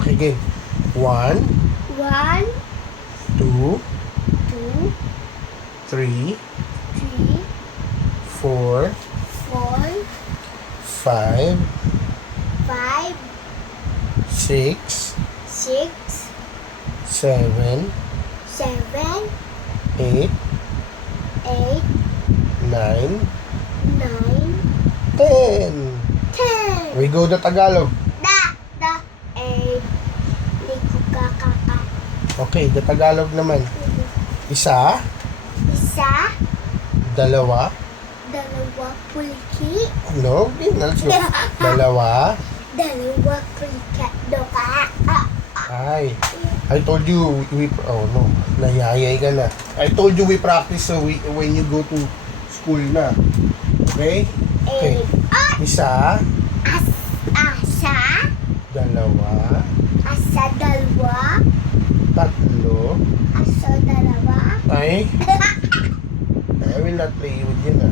Okay, game. 1, 1, 2, 2, 3, 3, 4, 4, 5, 5, 6, 6, 7, 7, 8, 8, 9, 9, 10. 10. We go to Tagalog. Likukakaka. Okay, the Tagalog naman. Isa, Isa, dalawa, dalawa puliki, no, let's go. Dalawa, dalawa pulika, doka. ay, I told you, oh no, nayayay ka na. I told you we practice so when you go to school na. Okay? Okay. Isa, Asa, dalawa, asa dalawa, tatlo, asa dalawa. ay, I will not play with you na.